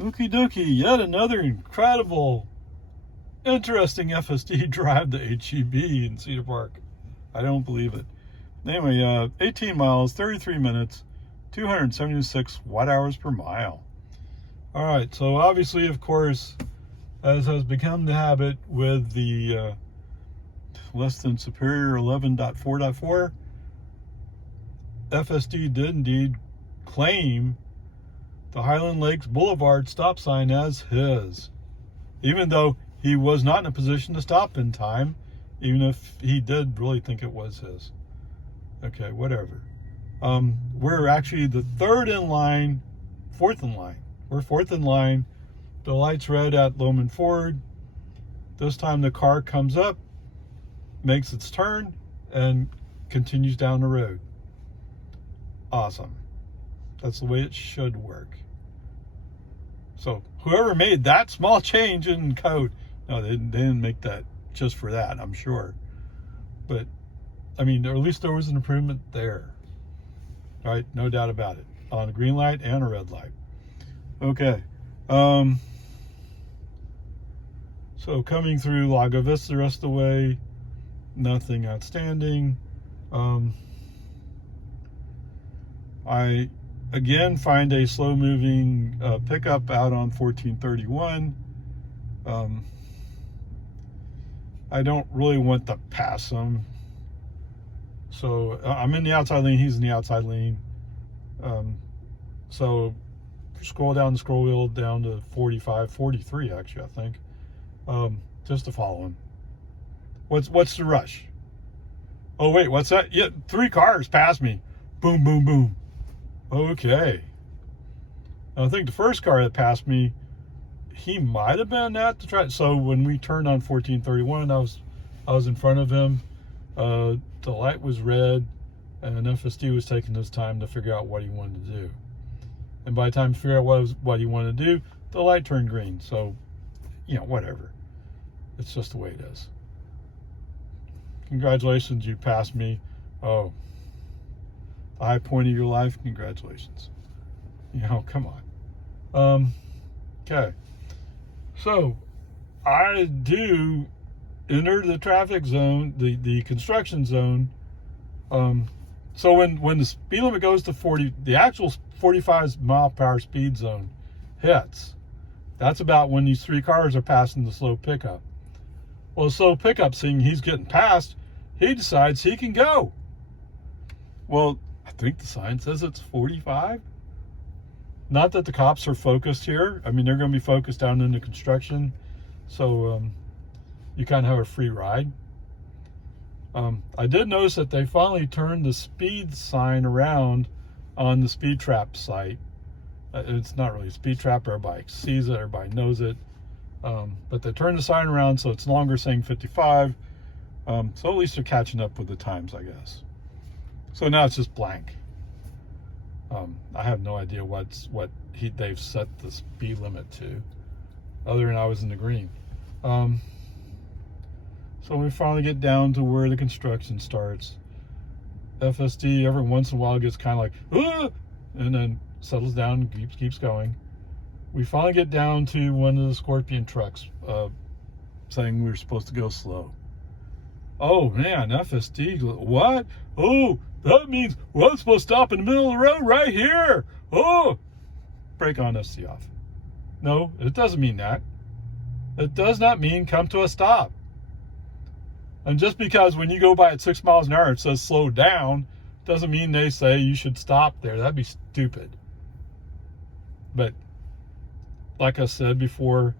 Okie dokie, yet another incredible, interesting FSD drive to HEB in Cedar Park. I don't believe it. Anyway, 18 miles, 33 minutes, 276 watt-hours per mile. All right, so obviously, of course, as has become the habit with the less than superior 11.4.4, FSD did indeed claim the Highland Lakes Boulevard stop sign as his, even though he was not in a position to stop in time, even if he did really think it was his. Okay, whatever. We're actually the fourth in line. We're fourth in line. The light's red at Loman Ford. This time the car comes up, makes its turn, and continues down the road. Awesome. That's the way it should work. So whoever made that small change in code, no, they didn't make that just for that, I'm sure. But, I mean, or at least there was an improvement there. Right? No doubt about it. On a green light and a red light. Okay. So coming through Lago Vista the rest of the way, nothing outstanding. I again find a slow moving pickup out on 1431. I don't really want to pass him, so I'm in the outside lane, he's in the outside lane. So scroll down the scroll wheel down to 43 actually, I think, just to follow him. What's the rush? Oh wait, what's that? Yeah, 3 cars passed me. Boom, boom, boom. Okay. I think the first car that passed me, he might have been at the track. So when we turned on 1431, I was in front of him. The light was red, and FSD was taking his time to figure out what he wanted to do. And by the time he figured out what he wanted to do, the light turned green. So, you know, whatever. It's just the way it is. Congratulations, you passed me. Oh, the high point of your life. Congratulations. You know, come on. Okay. So I do enter the traffic zone, the construction zone. So when the speed limit goes to 40, the actual 45 mile per hour speed zone hits, that's about when these 3 cars are passing the slow pickup. Well, the slow pickup, seeing he's getting past, he decides he can go. Well, I think the sign says it's 45. Not that the cops are focused here. I mean, they're going to be focused down in the construction. So you kind of have a free ride. I did notice that they finally turned the speed sign around on the speed trap site. It's not really a speed trap. Everybody sees it. Everybody knows it. But they turned the sign around so it's longer saying 55. So at least they're catching up with the times, I guess. So now it's just blank. I have no idea what they've set the speed limit to, other than I was in the green. So we finally get down to where the construction starts. FSD every once in a while gets kind of like, ah! And then settles down and keeps going. We finally get down to one of the Scorpion trucks saying we were supposed to go slow. Oh man, FSD, what? Oh, that means we're supposed to stop in the middle of the road right here. Oh, brake on, SC off. No, it doesn't mean that. It does not mean come to a stop. And just because when you go by at 6 miles an hour it says slow down, doesn't mean they say you should stop there. That'd be stupid. But like I said before,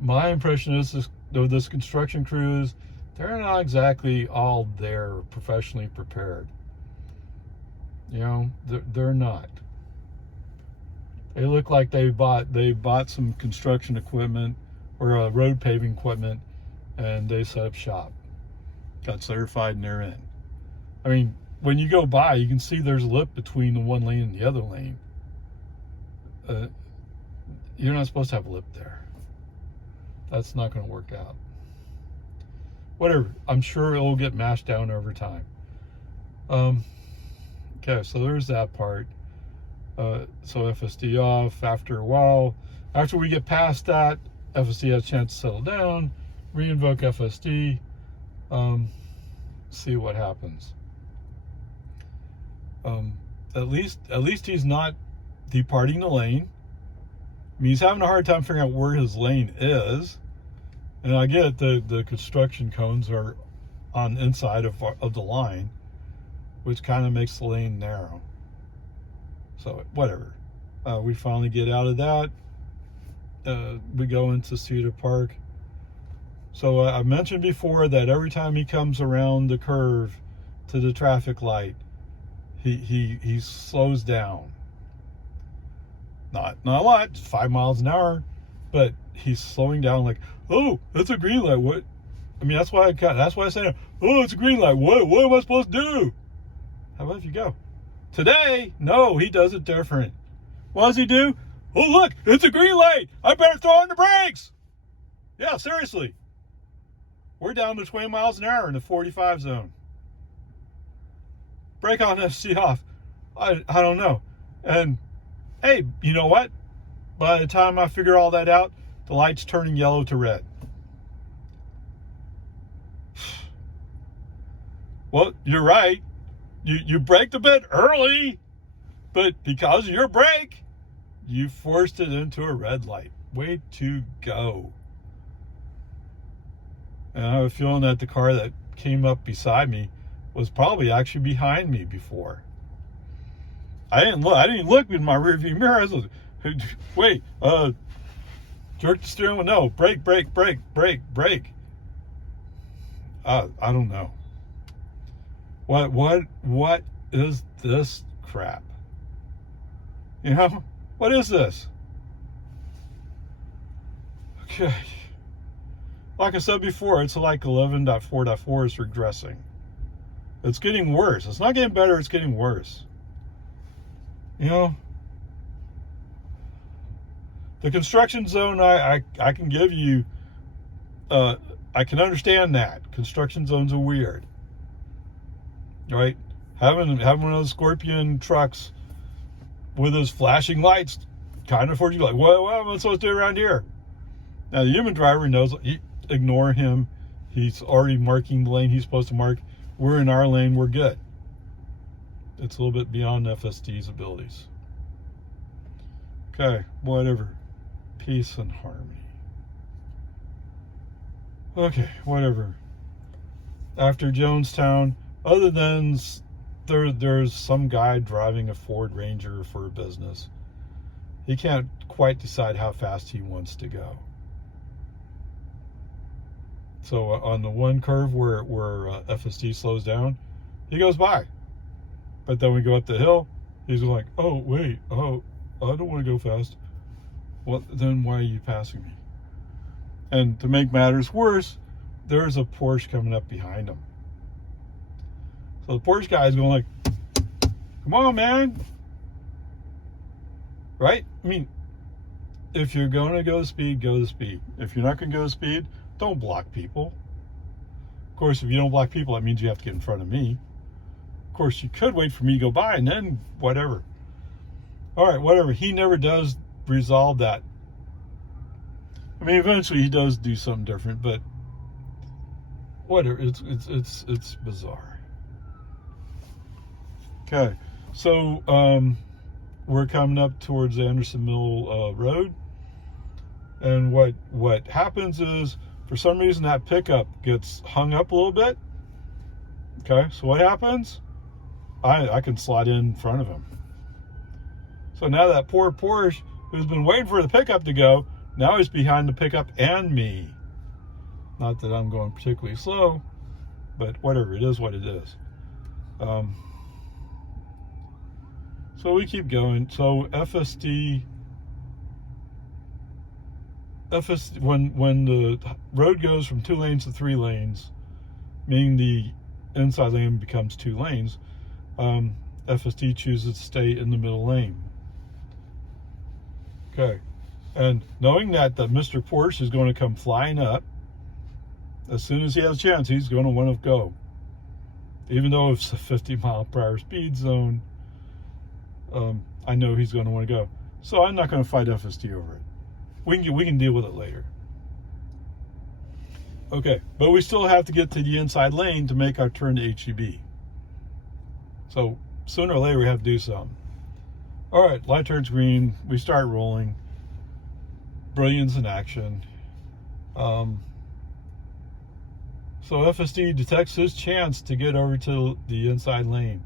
my impression is this construction crew is, they're not exactly all there professionally prepared. You know, they're not. They look like they bought some construction equipment or road paving equipment, and they set up shop, got certified, and they're in. I mean, when you go by, you can see there's a lip between the one lane and the other lane. You're not supposed to have a lip there. That's not going to work out. Whatever, I'm sure it'll get mashed down over time. Okay, so there's that part. So FSD off. After a while, After we get past that, FSD has a chance to settle down, re-invoke FSD, see what happens. At least he's not departing the lane. I mean, he's having a hard time figuring out where his lane is. And I get the construction cones are on the inside of the line, which kind of makes the lane narrow. So whatever. We finally get out of that. We go into Cedar Park. So I mentioned before that every time he comes around the curve to the traffic light, he slows down. Not a lot, 5 miles an hour, but he's slowing down like, oh, it's a green light. What? I mean, that's why I say, oh, it's a green light. What am I supposed to do? How about if you go? Today, no, he does it different. What does he do? Oh, look, it's a green light. I better throw on the brakes. Yeah, seriously. We're down to 20 miles an hour in the 45 zone. Brake on, FSD off. I don't know. And hey, you know what? By the time I figure all that out, the light's turning yellow to red. Well, you're right. You braked a bit early, but because of your brake, you forced it into a red light. Way to go. And I have a feeling that the car that came up beside me was probably actually behind me before. I didn't look in my rearview mirror. I was like, wait, jerk the steering wheel. No, brake. I don't know. What is this crap? You know, what is this? Okay. Like I said before, it's like 11.4.4 is regressing. It's getting worse. It's not getting better, it's getting worse. You know, the construction zone, I can give you, I can understand that. Construction zones are weird. Right? Having one of those Scorpion trucks with those flashing lights kind of forces you like, what am I supposed to do around here? Now, the human driver knows, ignore him. He's already marking the lane he's supposed to mark. We're in our lane, we're good. It's a little bit beyond FSD's abilities. Okay, whatever. Peace and harmony. Okay, whatever. After Jonestown, other than there's some guy driving a Ford Ranger for a business. He can't quite decide how fast he wants to go. So on the one curve where FSD slows down, he goes by. But then we go up the hill, he's like, oh, wait, oh, I don't want to go fast. Well, then why are you passing me? And to make matters worse, there's a Porsche coming up behind him. So the Porsche guy is going like, come on, man. Right? I mean, if you're going to go speed, go to speed. If you're not going to go to speed, don't block people. Of course, if you don't block people, that means you have to get in front of me. Of course, you could wait for me to go by and then whatever. All right, whatever. He never does resolve that. I mean, eventually he does do something different, but whatever. It's bizarre. Okay, so we're coming up towards the Anderson Mill Road, and what happens is, for some reason, that pickup gets hung up a little bit. Okay, so what happens? I can slide in front of him. So now that poor Porsche, who's been waiting for the pickup to go, now he's behind the pickup and me. Not that I'm going particularly slow, but whatever, it is what it is. So we keep going. So FSD, when the road goes from 2 lanes to 3 lanes, meaning the inside lane becomes 2 lanes, FSD chooses to stay in the middle lane. Okay, and knowing that Mr. Porsche is going to come flying up, as soon as he has a chance, he's going to want to go. Even though it's a 50-mile-per-hour speed zone, I know he's going to want to go. So I'm not going to fight FSD over it. we can deal with it later. Okay, but we still have to get to the inside lane to make our turn to HEB. So sooner or later we have to do something. All right, light turns green. We start rolling. Brilliance in action. So FSD detects his chance to get over to the inside lane.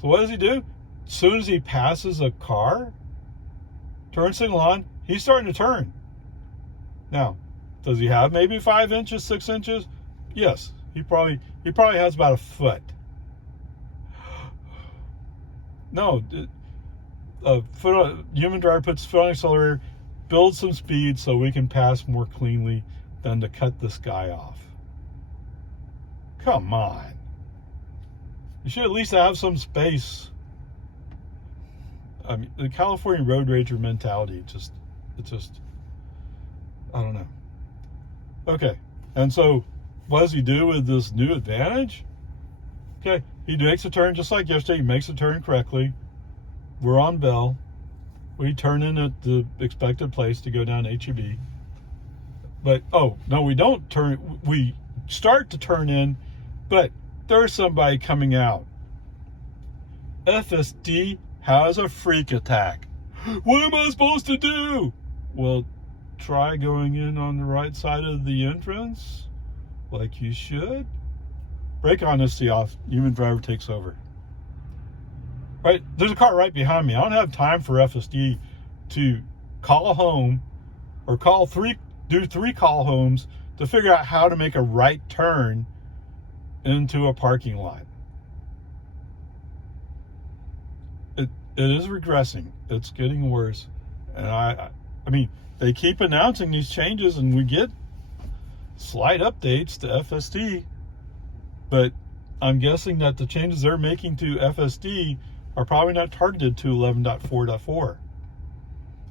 So what does he do? As soon as he passes a car, turn signal on, he's starting to turn. Now, does he have maybe 5 inches, 6 inches? Yes, he probably has about a foot. No, human driver puts foot on accelerator, builds some speed so we can pass more cleanly than to cut this guy off. Come on. You should at least have some space. I mean, the California road rager mentality, it's just, I don't know. Okay, and so what does he do with this new advantage? Okay, he makes a turn just like yesterday. He makes a turn correctly. We're on bell. We turn in at the expected place to go down HEB. But, oh, no, we don't turn. We start to turn in, but there's somebody coming out. FSD has a freak attack. What am I supposed to do? Well, try going in on the right side of the entrance, like you should. Brake honesty off. Human driver takes over. Right, there's a car right behind me. I don't have time for FSD to call home or do three call homes to figure out how to make a right turn into a parking lot. It is regressing. It's getting worse. And I mean, they keep announcing these changes and we get slight updates to FSD, but I'm guessing that the changes they're making to FSD are probably not targeted to 11.4.4.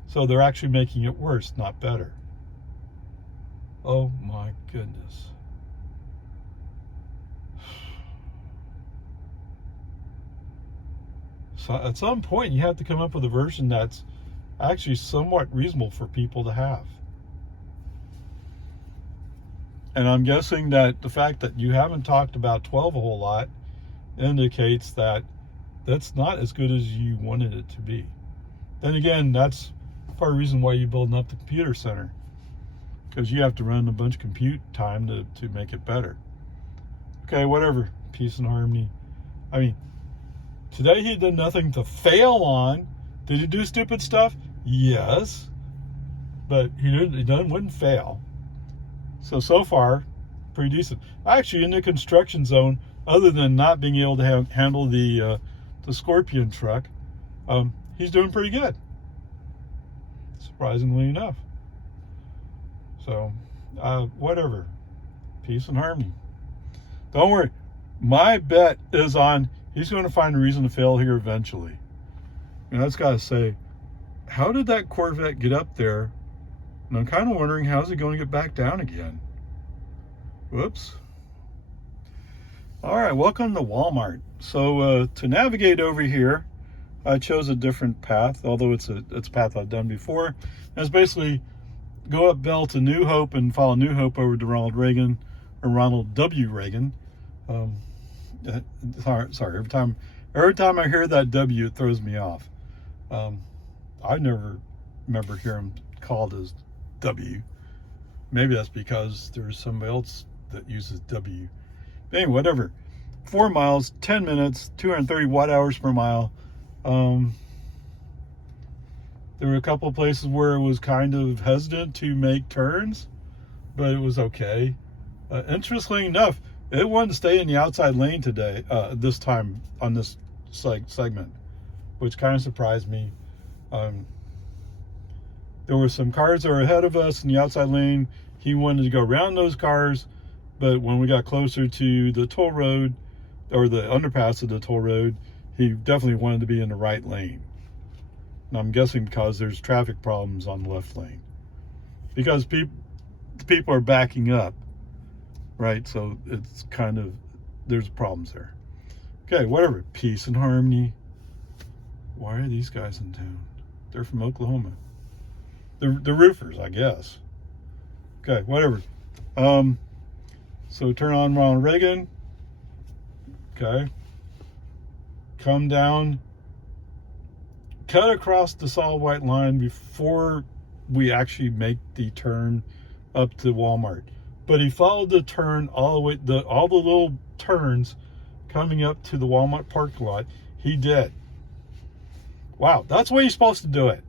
So they're actually making it worse, not better. Oh my goodness. So at some point you have to come up with a version that's actually somewhat reasonable for people to have. And I'm guessing that the fact that you haven't talked about 12 a whole lot indicates that that's not as good as you wanted it to be. Then again, that's part of the reason why you're building up the computer center, because you have to run a bunch of compute time to make it better. Okay, whatever. Peace and harmony. I mean, today he did nothing to fail on. Did he do stupid stuff? Yes. But he wouldn't fail. So far, pretty decent. Actually, in the construction zone, other than not being able to handle the Scorpion truck, he's doing pretty good, surprisingly enough. So, whatever. Peace and harmony. Don't worry. My bet is on he's going to find a reason to fail here eventually. And I just got to say, how did that Corvette get up there? And I'm kind of wondering, how's it going to get back down again? Whoops. All right, welcome to Walmart. So to navigate over here, I chose a different path, although it's a path I've done before. And it's basically go up Bell to New Hope and follow New Hope over to Ronald Reagan, or Ronald W. Reagan. Sorry, every time I hear that W, it throws me off. I never remember hearing him called as W. Maybe that's because there's somebody else that uses W. But anyway, whatever. 4 miles, 10 minutes, 230 watt hours per mile. There were a couple of places where it was kind of hesitant to make turns, but it was okay. Interestingly enough, it wanted to stay in the outside lane today, this time on this segment, which kind of surprised me. There were some cars that were ahead of us in the outside lane. He wanted to go around those cars, but when we got closer to the toll road, or the underpass of the toll road, he definitely wanted to be in the right lane. And I'm guessing because there's traffic problems on the left lane. Because people are backing up, right? So it's kind of, there's problems there. Okay, whatever. Peace and harmony. Why are these guys in town? They're from Oklahoma. the roofers, I guess. Okay, whatever. So turn on Ronald Reagan. Okay. Come down. Cut across the solid white line before we actually make the turn up to Walmart. But he followed the turn all the way, all the little turns coming up to the Walmart parking lot. He did. Wow, that's the way you're supposed to do it.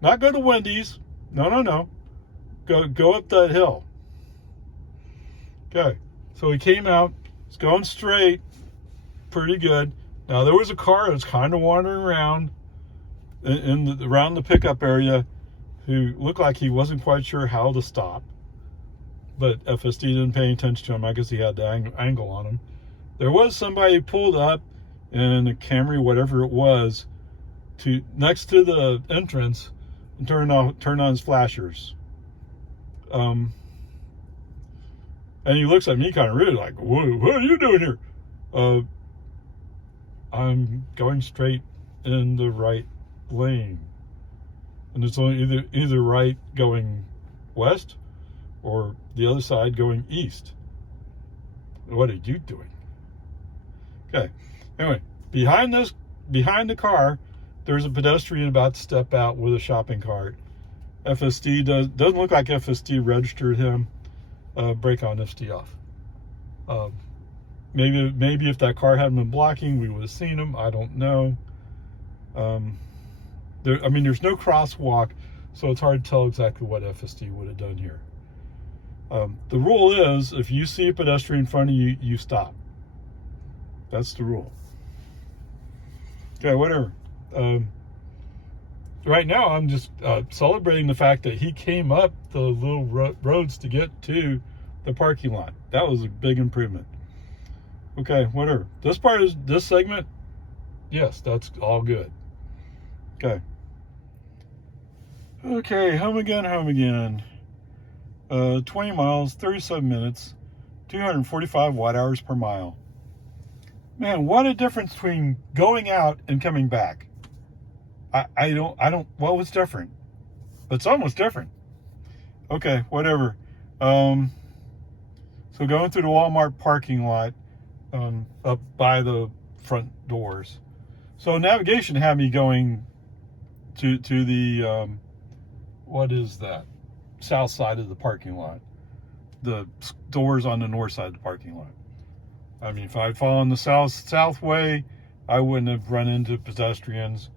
Not go to Wendy's. No. Go up that hill. Okay, so he came out. It's going straight. Pretty good. Now there was a car that was kind of wandering around around the pickup area who looked like he wasn't quite sure how to stop. But FSD didn't pay attention to him. I guess he had the angle on him. There was somebody who pulled up in a Camry, whatever it was, next to the entrance and turned on his flashers. And he looks at me kind of rude, like, what are you doing here? I'm going straight in the right lane. And it's only either right going west or the other side going east. What are you doing? Okay. Anyway, behind the car, there's a pedestrian about to step out with a shopping cart. FSD doesn't look like FSD registered him. Brake on FSD off. Maybe if that car hadn't been blocking, we would have seen him. I don't know. There's no crosswalk, so it's hard to tell exactly what FSD would have done here. The rule is, if you see a pedestrian in front of you, you stop. That's the rule. Okay, whatever. Right now, I'm just celebrating the fact that he came up the little roads to get to the parking lot. That was a big improvement. Okay, whatever. This segment, yes, that's all good. Okay, home again. 20 miles, 37 minutes, 245 watt hours per mile. Man, what a difference between going out and coming back. What was different? It's almost different. Okay, whatever. So going through the Walmart parking lot, up by the front doors. So navigation had me going to the, what is that? South side of the parking lot. The doors on the north side of the parking lot. I mean, if I'd fallen the south way, I wouldn't have run into pedestrians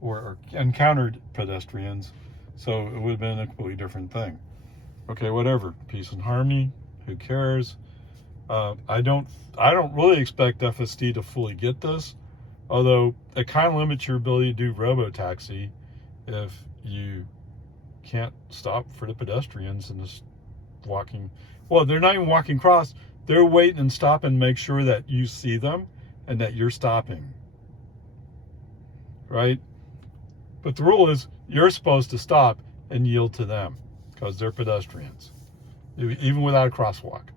or encountered pedestrians. So it would have been a completely different thing. Okay, whatever. Peace and harmony. Who cares? I don't really expect FSD to fully get this, although it kind of limits your ability to do robo-taxi if you can't stop for the pedestrians and just walking. Well, they're not even walking across. They're waiting and stopping and make sure that you see them and that you're stopping. Right? But the rule is you're supposed to stop and yield to them because they're pedestrians, even without a crosswalk.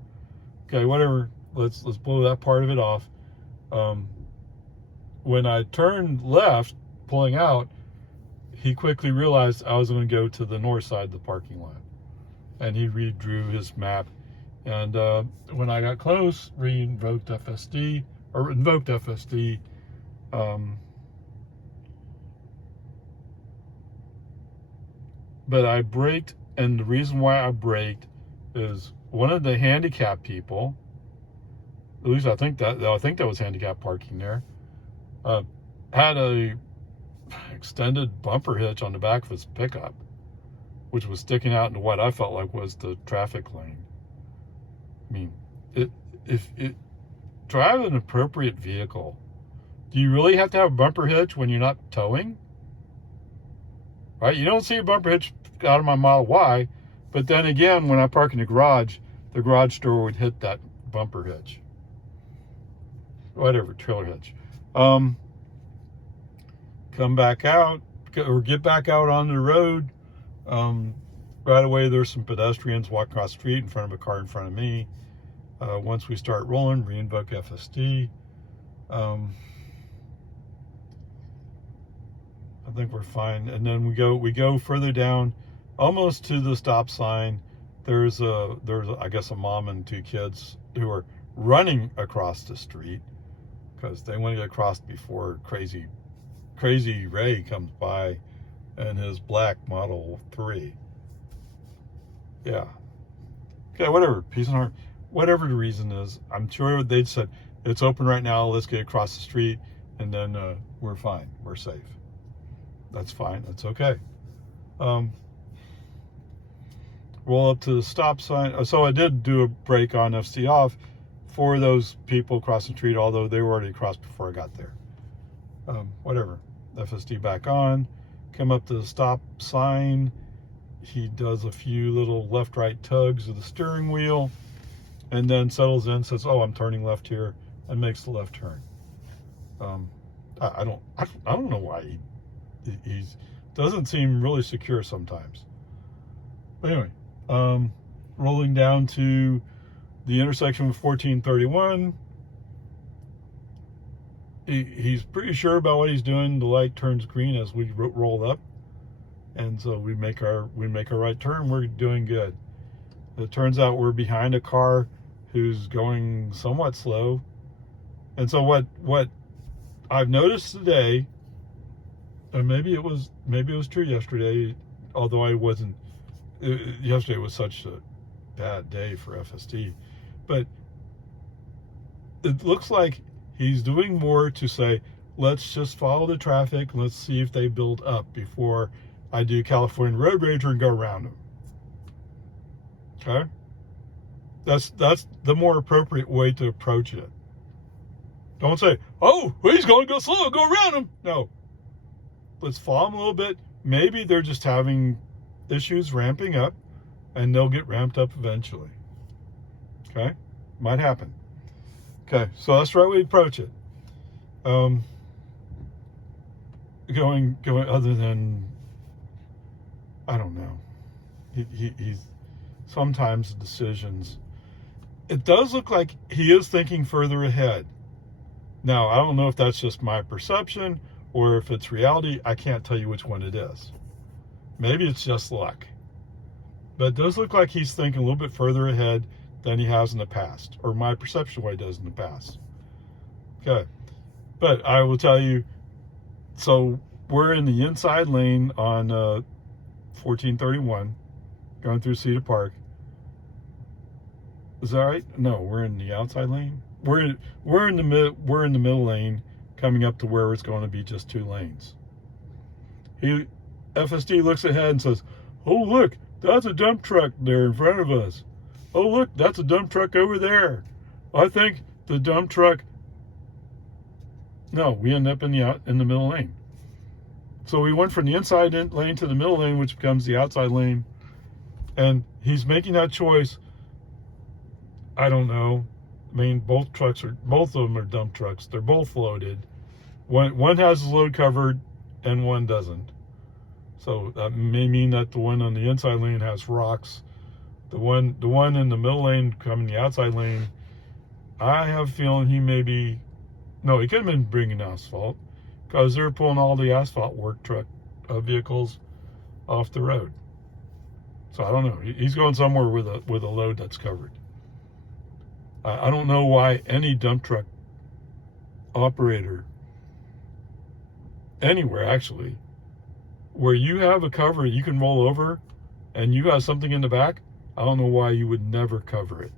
Okay, whatever. Let's blow that part of it off. When I turned left, pulling out, he quickly realized I was going to go to the north side of the parking lot. And he redrew his map. And when I got close, invoked FSD. But I braked, and the reason why I braked is one of the handicapped people, at least I think that was handicapped parking there, had a extended bumper hitch on the back of his pickup, which was sticking out into what I felt like was the traffic lane. I mean, if drive an appropriate vehicle. Do you really have to have a bumper hitch when you're not towing? Right? You don't see a bumper hitch out of my Model Y, but then again, when I park in the garage door would hit that bumper hitch. Whatever, trailer hitch. Come back out, or get back out on the road. Right away, there's some pedestrians walking across the street in front of a car in front of me. Once we start rolling, reinvoke FSD. I think we're fine. And then we go further down, almost to the stop sign. There's I guess a mom and two kids who are running across the street because they want to get across before crazy Ray comes by and his black Model 3. Yeah. Okay, whatever. Peace and heart. Whatever the reason is, I'm sure they'd said, it's open right now, let's get across the street, and then we're fine. We're safe. That's fine. That's okay. Roll up to the stop sign. So I did do a brake on FSD off for those people crossing the street, although they were already across before I got there. Whatever. FSD back on. Come up to the stop sign. He does a few little left-right tugs of the steering wheel and then settles in, says, oh, I'm turning left here, and makes the left turn. I don't know why he doesn't seem really secure sometimes. But anyway, rolling down to the intersection with 1431. He's pretty sure about what he's doing. The light turns green as we roll up, and so we make our right turn. We're doing good. It turns out we're behind a car who's going somewhat slow, and so what I've noticed today, and maybe it was true yesterday, although I wasn't. Yesterday was such a bad day for FSD, but it looks like he's doing more to say, let's just follow the traffic. Let's see if they build up before I do California Road Rager and go around them. Okay? That's the more appropriate way to approach it. Don't say, oh, he's going to go slow, go around him. No. Let's follow him a little bit. Maybe they're just having issues ramping up, and they'll get ramped up eventually. Okay? Might happen. Okay, so that's the right way to approach it. Going other than, I don't know. He's sometimes decisions. It does look like he is thinking further ahead. Now, I don't know if that's just my perception or if it's reality. I can't tell you which one it is. Maybe it's just luck. But it does look like he's thinking a little bit further ahead than he has in the past, or my perception of what he does in the past. Okay. But I will tell you, so we're in the inside lane on 1431, going through Cedar Park. Is that right? No, we're in the outside lane. We're in the middle lane, coming up to where it's going to be just two lanes. FSD looks ahead and says, "Oh look, that's a dump truck there in front of us. Oh look, that's a dump truck over there. I think the dump truck." No, we end up in the middle lane. So we went from the inside lane to the middle lane, which becomes the outside lane, and he's making that choice. I don't know. I mean, both of them are dump trucks. They're both loaded. One has the load covered, and one doesn't. So that may mean that the one on the inside lane has rocks. The one in the middle lane coming the outside lane, I have a feeling he could have been bringing asphalt, because they're pulling all the asphalt work truck vehicles off the road. So I don't know. He's going somewhere with a load that's covered. I don't know why any dump truck operator, anywhere actually, where you have a cover you can roll over and you have something in the back, I don't know why you would never cover it.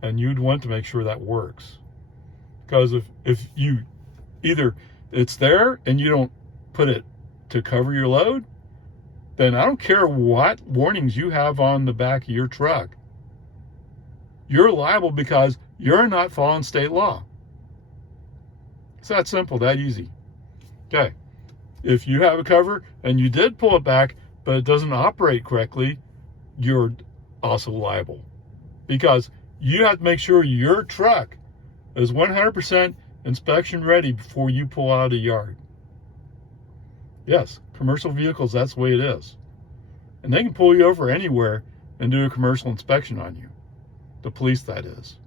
And you'd want to make sure that works. Because if you either it's there and you don't put it to cover your load, then I don't care what warnings you have on the back of your truck. You're liable because you're not following state law. It's that simple, that easy. Okay. If you have a cover and you did pull it back, but it doesn't operate correctly, you're also liable. Because you have to make sure your truck is 100% inspection ready before you pull out of the yard. Yes, commercial vehicles, that's the way it is. And they can pull you over anywhere and do a commercial inspection on you. The police, that is.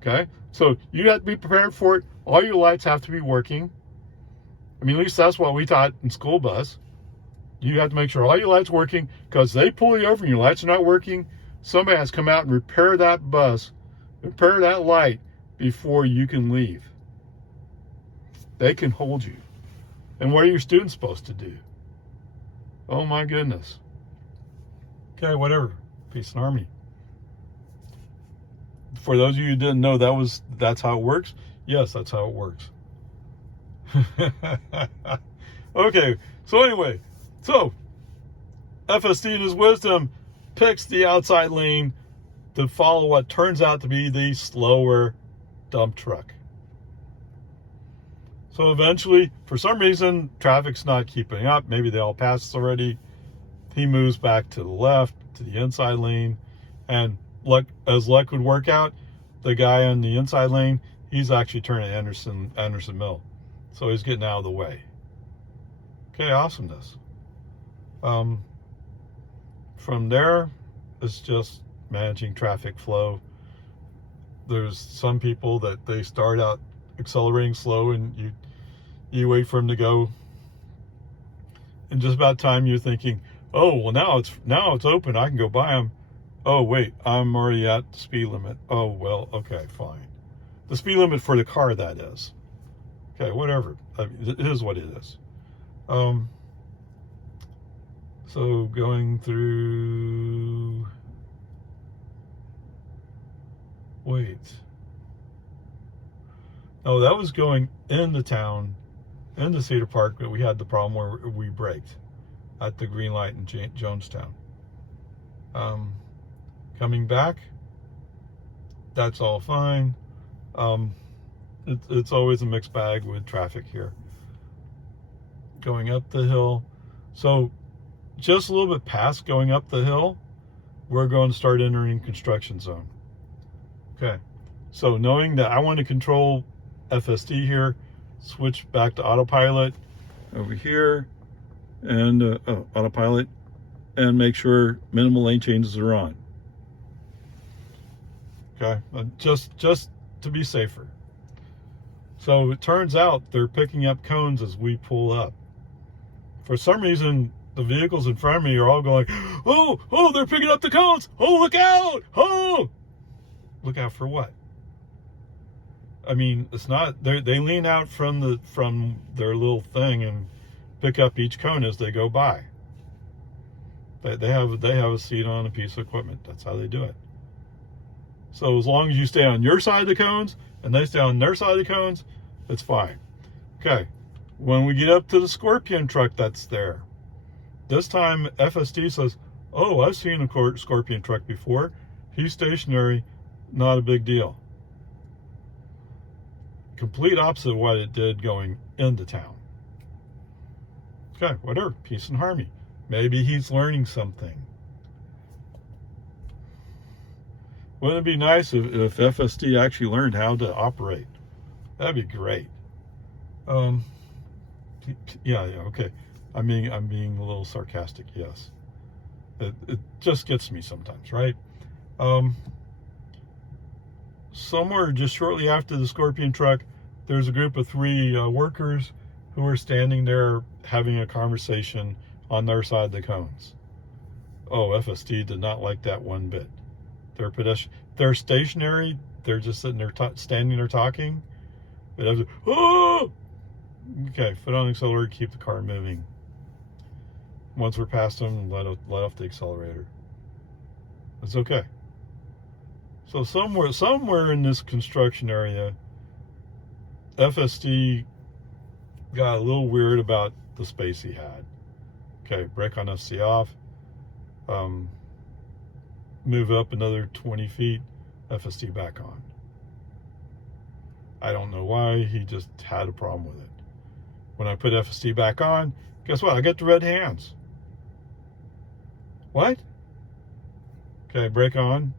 Okay? So you have to be prepared for it. All your lights have to be working. I mean, at least that's what we taught in school bus. You have to make sure all your lights are working, because they pull you over and your lights are not working. Somebody has to come out and repair that bus, repair that light before you can leave. They can hold you. And what are your students supposed to do? Oh my goodness. Okay, whatever. Peace and harmony. For those of you who didn't know that's how it works, yes, that's how it works. Okay, so anyway, FSD in his wisdom picks the outside lane to follow what turns out to be the slower dump truck. So eventually, for some reason, traffic's not keeping up. Maybe they all passed already. He moves back to the left, to the inside lane, and as luck would work out, the guy on the inside lane, he's actually turning Anderson Mill. So he's getting out of the way. Okay, awesomeness. From there, it's just managing traffic flow. There's some people that they start out accelerating slow, and you wait for them to go. And just about time you're thinking, oh, well, now it's open, I can go by them. Oh, wait, I'm already at the speed limit. Oh, well, okay, fine. The speed limit for the car, that is. Okay, whatever. I mean, it is what it is. So going through... Wait. Oh, that was going into town, into Cedar Park, but we had the problem where we braked at the green light in Jonestown. Coming back, that's all fine. It's always a mixed bag with traffic here. Going up the hill. So just a little bit past going up the hill, we're going to start entering construction zone. Okay. So knowing that I want to control FSD here, switch back to autopilot over here, and autopilot, and make sure minimal lane changes are on. Okay, just to be safer. So it turns out they're picking up cones as we pull up. For some reason, the vehicles in front of me are all going, oh, they're picking up the cones. Oh, look out. Oh, look out for what? I mean, it's not, they lean out from their little thing and pick up each cone as they go by. They have a seat on a piece of equipment. That's how they do it. So as long as you stay on your side of the cones and they stay on their side of the cones, it's fine. Okay, when we get up to the Scorpion truck that's there, this time FSD says, oh, I've seen a Scorpion truck before. He's stationary, not a big deal. Complete opposite of what it did going into town. Okay, whatever, peace and harmony. Maybe he's learning something. Wouldn't it be nice if FSD actually learned how to operate? That'd be great. Yeah, okay. I'm being a little sarcastic, yes. It just gets me sometimes, right? Somewhere just shortly after the Scorpion truck, there's a group of 3 workers who are standing there having a conversation on their side of the cones. Oh, FSD did not like that one bit. They're pedestrian. They're stationary. They're just sitting there, standing there talking. But oh, okay. Foot on the accelerator. Keep the car moving. Once we're past them, let off the accelerator. It's okay. So somewhere in this construction area, FSD got a little weird about the space he had. Okay, brake on FC off. Move up another 20 feet, FSD back on. I don't know why, he just had a problem with it. When I put FSD back on, guess what? I get the red hands. What? Okay, brake on,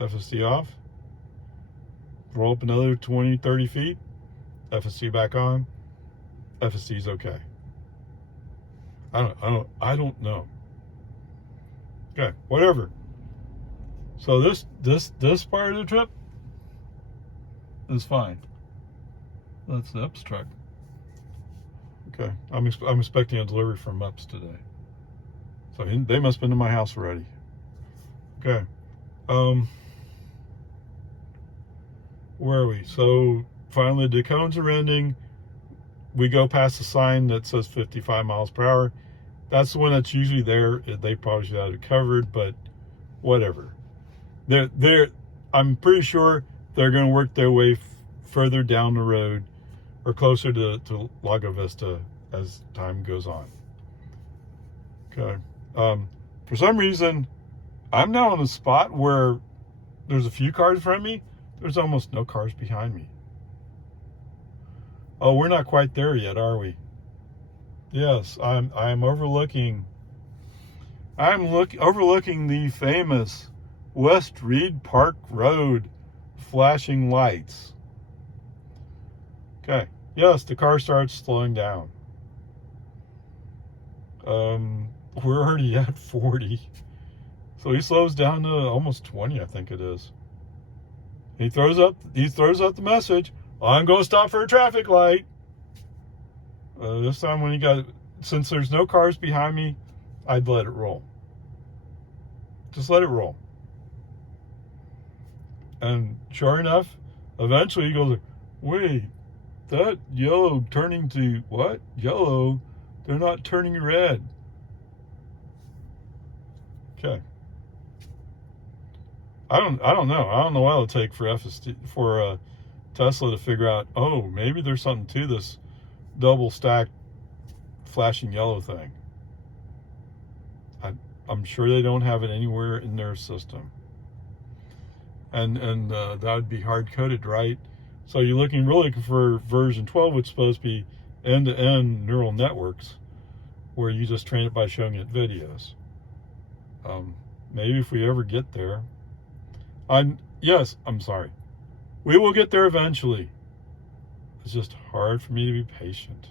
FSD off. Roll up another 20, 30 feet, FSD back on, FSD's okay. I don't know. Okay, whatever. So this part of the trip is fine. That's the Ups truck. Okay, I'm expecting a delivery from Ups today. So they must have been to my house already. Okay. Where are we? So finally the cones are ending. We go past the sign that says 55 miles per hour. That's the one that's usually there. They probably should have it covered, but whatever. I'm pretty sure they're going to work their way further down the road or closer to Lago Vista as time goes on. Okay. For some reason, I'm now in a spot where there's a few cars in front of me. There's almost no cars behind me. Oh, we're not quite there yet, are we? Yes, I'm overlooking. Overlooking the famous West Reed Park Road flashing lights. Okay. Yes, the car starts slowing down. We're already at 40. So he slows down to almost 20, I think it is. He throws up the message, I'm going to stop for a traffic light. This time since there's no cars behind me, I'd let it roll. Just let it roll. And sure enough, eventually he goes, wait, that yellow turning to what? Yellow? They're not turning red. Okay. I don't know. I don't know what it'll take for Tesla to figure out, oh, maybe there's something to this double stack flashing yellow thing. I'm sure they don't have it anywhere in their system. And that would be hard-coded, right? So you're really for version 12, which is supposed to be end-to-end neural networks, where you just train it by showing it videos. Maybe if we ever get there. I'm sorry. We will get there eventually. It's just hard for me to be patient.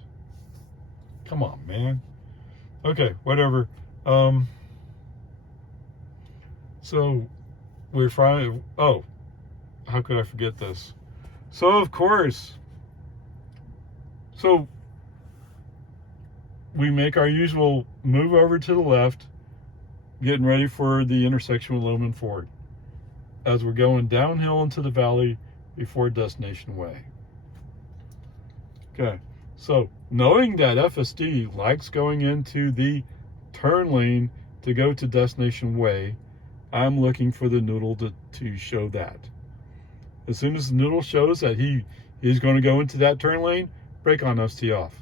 Come on, man. Okay, whatever. So we're finally, oh, how could I forget this? So of course, we make our usual move over to the left, getting ready for the intersection with Loman Ford, as we're going downhill into the valley before Destination Way. Okay, so knowing that FSD likes going into the turn lane to go to Destination Way, I'm looking for the noodle to show that. As soon as the noodle shows that he's going to go into that turn lane, brake on ST off.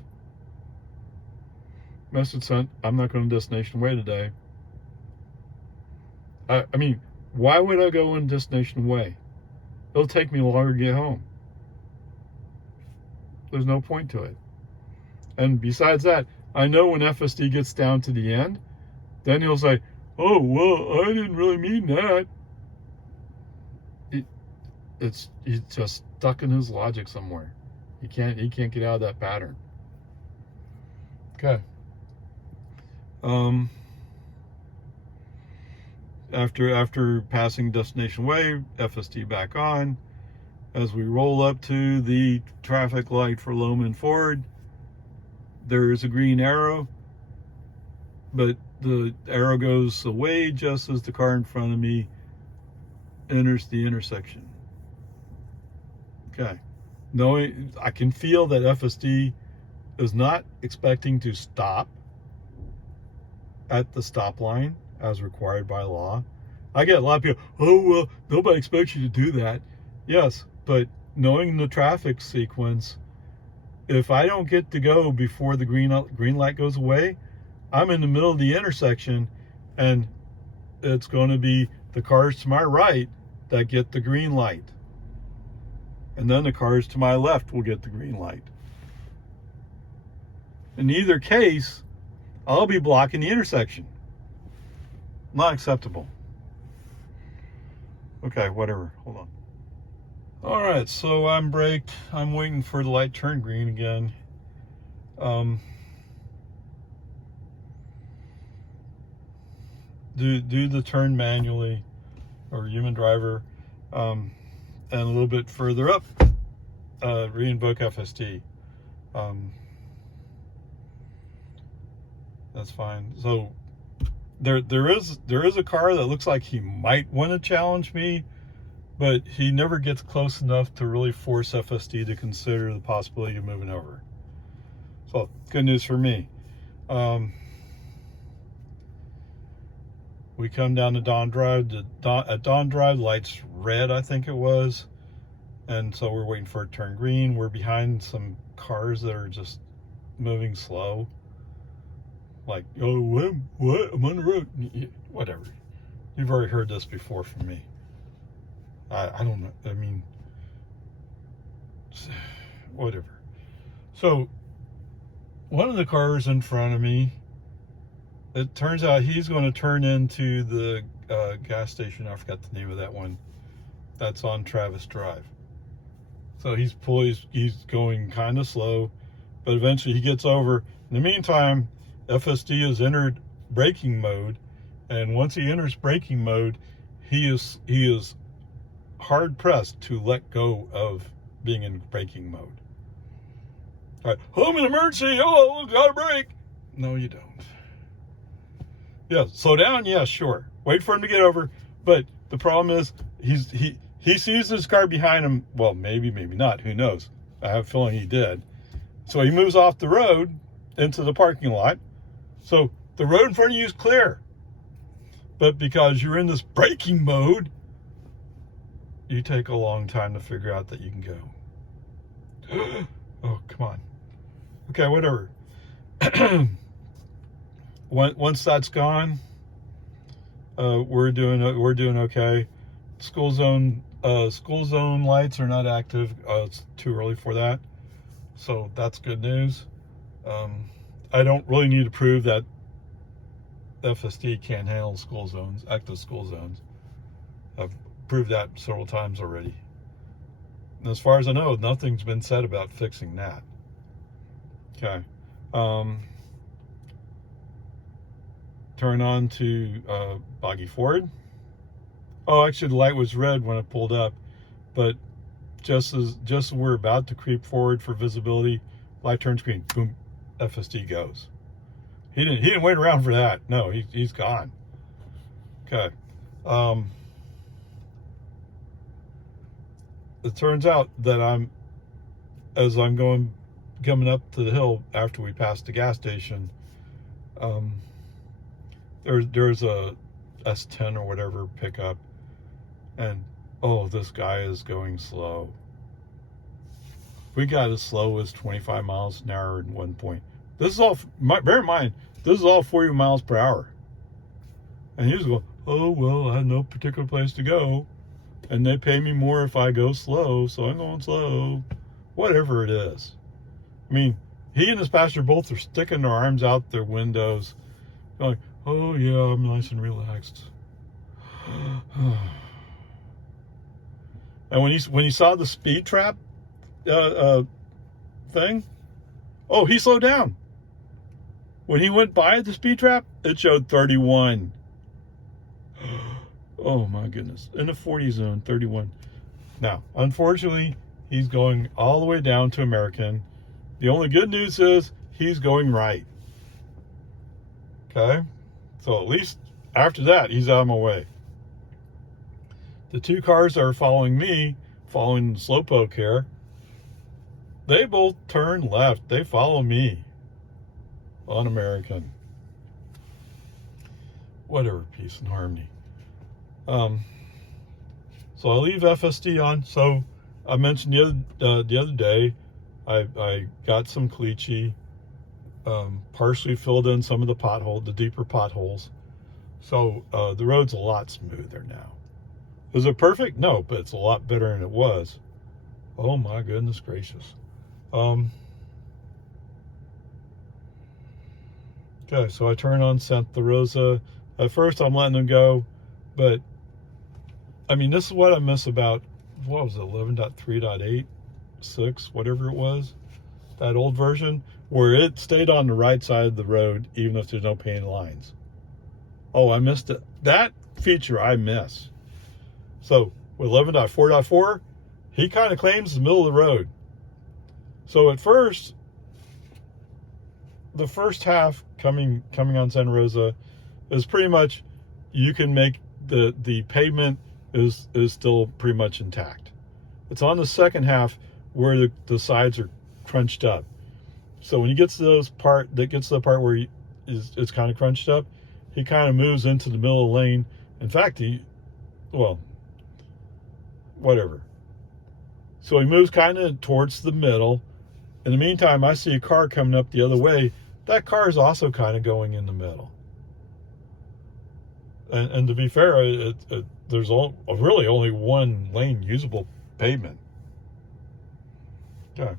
Message sent, I'm not going to Destination Way today. I mean, why would I go in Destination Way? It'll take me longer to get home. There's no point to it. And besides that, I know when FSD gets down to the end, then he'll say, oh, well, I didn't really mean that. He's just stuck in his logic somewhere. He can't get out of that pattern. Okay. After passing Destination Way, FSD back on. As we roll up to the traffic light for Loman Ford, there is a green arrow, but the arrow goes away just as the car in front of me enters the intersection. Okay. Knowing, I can feel that FSD is not expecting to stop at the stop line as required by law. I get a lot of people, oh, well, nobody expects you to do that. Yes, but knowing the traffic sequence, if I don't get to go before the green light goes away, I'm in the middle of the intersection, and it's going to be the cars to my right that get the green light. And then the cars to my left will get the green light. In either case, I'll be blocking the intersection. Not acceptable. Okay, whatever. Hold on. All right, so I'm braked. I'm waiting for the light to turn green again. Do the turn manually, or human driver, and a little bit further up, reinvoke FSD. That's fine. So there is a car that looks like he might want to challenge me, but he never gets close enough to really force FSD to consider the possibility of moving over. So good news for me. We come down to Dawn Drive. At Dawn Drive, lights red, I think it was. And so we're waiting for it to turn green. We're behind some cars that are just moving slow. Like, oh, what? I'm on the road. Whatever. You've already heard this before from me. I don't know. I mean, whatever. So, one of the cars in front of me, it turns out he's going to turn into the gas station. I forgot the name of that one. That's on Travis Drive. So he's going kind of slow, but eventually he gets over. In the meantime, FSD has entered braking mode, and once he enters braking mode, he is hard pressed to let go of being in braking mode. All right, I'm in emergency. Oh, gotta brake. No, you don't. Yeah, slow down. Yeah, sure. Wait for him to get over. But the problem is he sees this car behind him. Well, maybe not. Who knows? I have a feeling he did. So he moves off the road into the parking lot. So the road in front of you is clear. But because you're in this braking mode, you take a long time to figure out that you can go. Oh, come on. Okay, whatever. Once that's gone, we're doing okay. School zone lights are not active. It's too early for that, so that's good news. I don't really need to prove that FSD can't handle active school zones. I've proved that several times already. And as far as I know, nothing's been said about fixing that. Okay. Turn on to Boggy Ford. Oh, actually, the light was red when I pulled up, but just as we're about to creep forward for visibility, light turns green. Boom, FSD goes. He didn't wait around for that. No, he's gone. Okay. It turns out that as I'm coming up to the hill after we pass the gas station, there's a S10 or whatever pickup, and oh, this guy is going slow. We got as slow as 25 miles an hour at one point. This is all, bear in mind, this is all 40 miles per hour. And he was going, oh, well, I had no particular place to go, and they pay me more if I go slow, so I'm going slow. Whatever it is. I mean, he and his passenger both are sticking their arms out their windows, going, oh yeah, I'm nice and relaxed. And when he saw the speed trap thing, oh, he slowed down. When he went by the speed trap, it showed 31. Oh my goodness. In the 40 zone, 31. Now, unfortunately, he's going all the way down to American. The only good news is he's going right. Okay? So at least after that, he's out of my way. The two cars that are following me, following the slowpoke here, they both turn left. They follow me on American. Whatever, peace and harmony. So I leave FSD on. So I mentioned the other day, I got some caliche, partially filled in some of the deeper potholes. So the road's a lot smoother now. Is it perfect? No, but it's a lot better than it was. Oh my goodness gracious. Okay, so I turn on Santa Rosa. At first I'm letting them go, but I mean, this is what I miss about, what was it, 11.3.8, 6, whatever it was, that old version, where it stayed on the right side of the road, even if there's no painted lines. Oh, I missed it. That feature I miss. So with 11.4.4, he kind of claims the middle of the road. So at first, the first half coming on Santa Rosa is pretty much, you can make the pavement is still pretty much intact. It's on the second half where the sides are crunched up. So when he gets to the part where it's kind of crunched up, he kind of moves into the middle of the lane. In fact, whatever. So he moves kind of towards the middle. In the meantime, I see a car coming up the other way. That car is also kind of going in the middle. And to be fair, there's really only one lane usable pavement. Okay.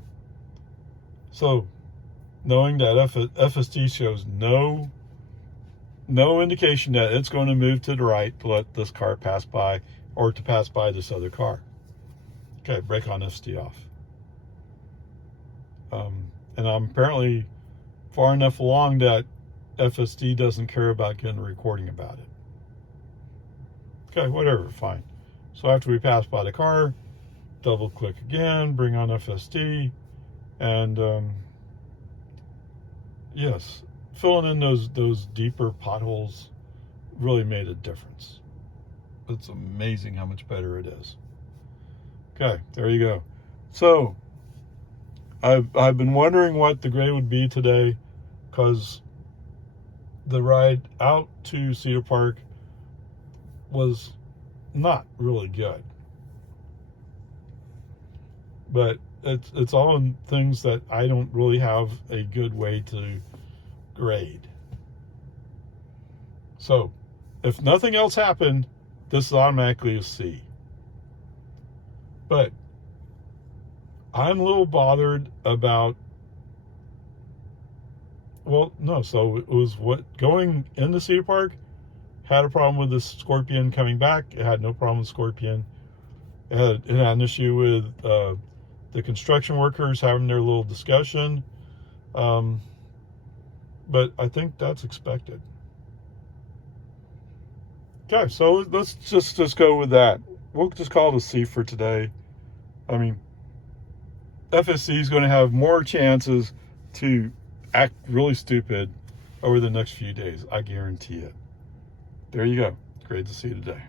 So, knowing that FSD shows no indication that it's going to move to the right to let this car pass by, or to pass by this other car. Okay, brake on FSD off. And I'm apparently far enough along that FSD doesn't care about getting a recording about it. Okay, whatever, fine. So after we pass by the car, double click again, bring on FSD, and yes, filling in those deeper potholes really made a difference. It's amazing how much better it is. Okay, there you go. So I've been wondering what the grade would be today, because the ride out to Cedar Park was not really good. But it's all in things that I don't really have a good way to grade. So if nothing else happened, this is automatically a C. But I'm a little bothered about, so it was going into Cedar Park, had a problem with the Scorpion coming back. It had no problem with Scorpion. It had an issue with the construction workers having their little discussion. But I think that's expected. Okay, so let's just go with that. We'll just call it a C for today. I mean, FSD is going to have more chances to act really stupid over the next few days. I guarantee it. There you go. Grade to C today.